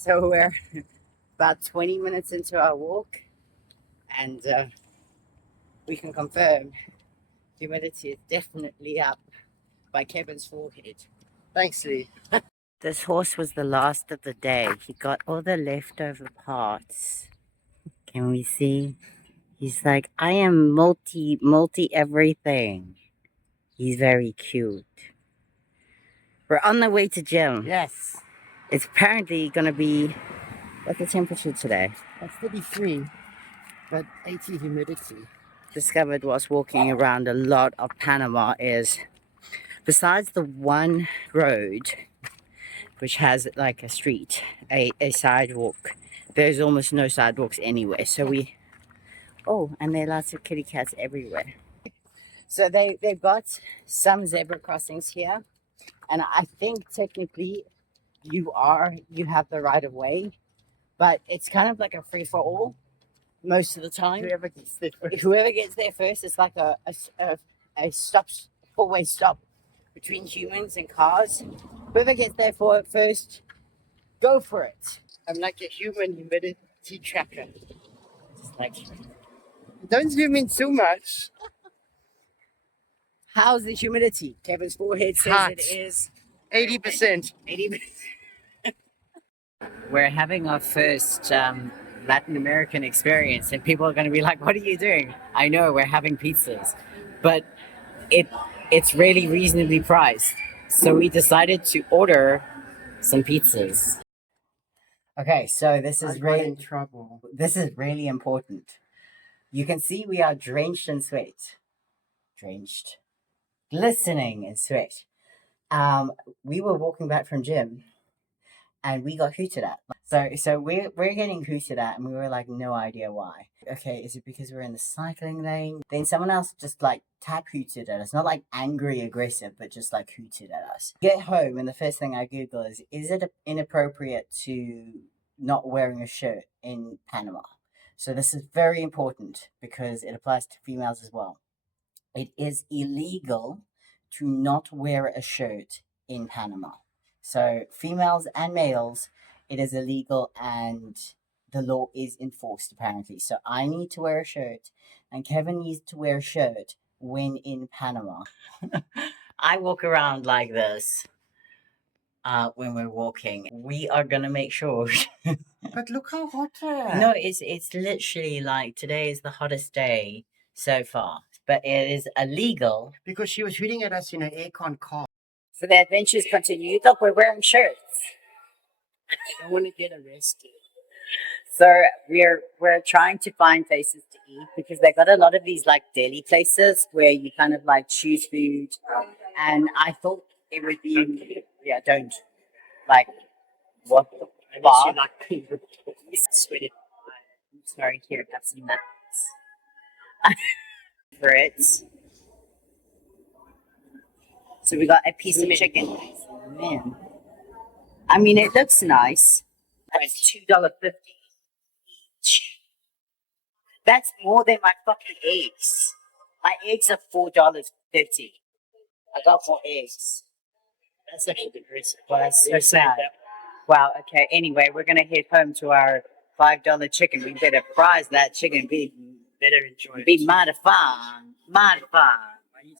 So we're about 20 minutes into our walk, and we can confirm humidity is definitely up by Kevin's forehead. Thanks, Lee. This horse was the last of the day. He got all the leftover parts. Can we see? He's like, I am multi everything. He's very cute. We're on the way to gym. Yes. It's apparently gonna be, what's the temperature today? That's 33, but 80 humidity. Discovered whilst walking around a lot of Panama is, besides the one road which has like a street, a sidewalk, there's almost no sidewalks anywhere. So and there are lots of kitty cats everywhere. So they've got some zebra crossings here, and I think technically you have the right of way, but it's kind of like a free for all most of the time. Whoever gets there first. Whoever gets there first, it's like a four-way stop between humans and cars. Whoever gets there first, go for it. I'm like a human humidity tracker. Just like, Don't zoom in too much. how's the humidity? Kevin's forehead says Hot. it is 80%. 80%. We're having our first Latin American experience, and people are going to be like, what are you doing? I know, we're having pizzas, but it's really reasonably priced. So we decided to order some pizzas. Okay, so this is really in trouble. This is really important. You can see we are drenched in sweat. Glistening in sweat. We were walking back from gym, and we got hooted at. So we're getting hooted at, and we were like, no idea why. Okay, is it because we're in the cycling lane? Then someone else just like tap hooted at us, not like angry, aggressive, but just like hooted at us. Get home, and the first thing I Google is it inappropriate to not wearing a shirt in Panama? So this is very important because it applies to females as well. It is illegal to not wear a shirt in Panama. So females and males, it is illegal, and the law is enforced apparently. So I need to wear a shirt, and Kevin needs to wear a shirt when in Panama. I walk around like this when we're walking. We are gonna make sure. But look how hot No, it's literally like today is the hottest day so far, but it is illegal. Because she was hooting at us in an aircon car. So the adventures continue. Look, we're wearing shirts. I don't want to get arrested. So we're trying to find places to eat because they got a lot of these like deli places where you kind of like choose food. And I thought it would be don't like what the Unless you fuck. like people sweated. I'm sorry, here, have some nuts. For it. So we got a piece of chicken. Man. I mean, it looks nice. That's $2.50 each. That's more than my fucking eggs. My eggs are $4.50. I got 4 eggs. That's actually depressing. Well, that's so You're saying sad. that- Wow, okay. Anyway, we're going to head home to our $5 chicken. We better prize that chicken. Better enjoy it. Be mighty fine. Mighty fine.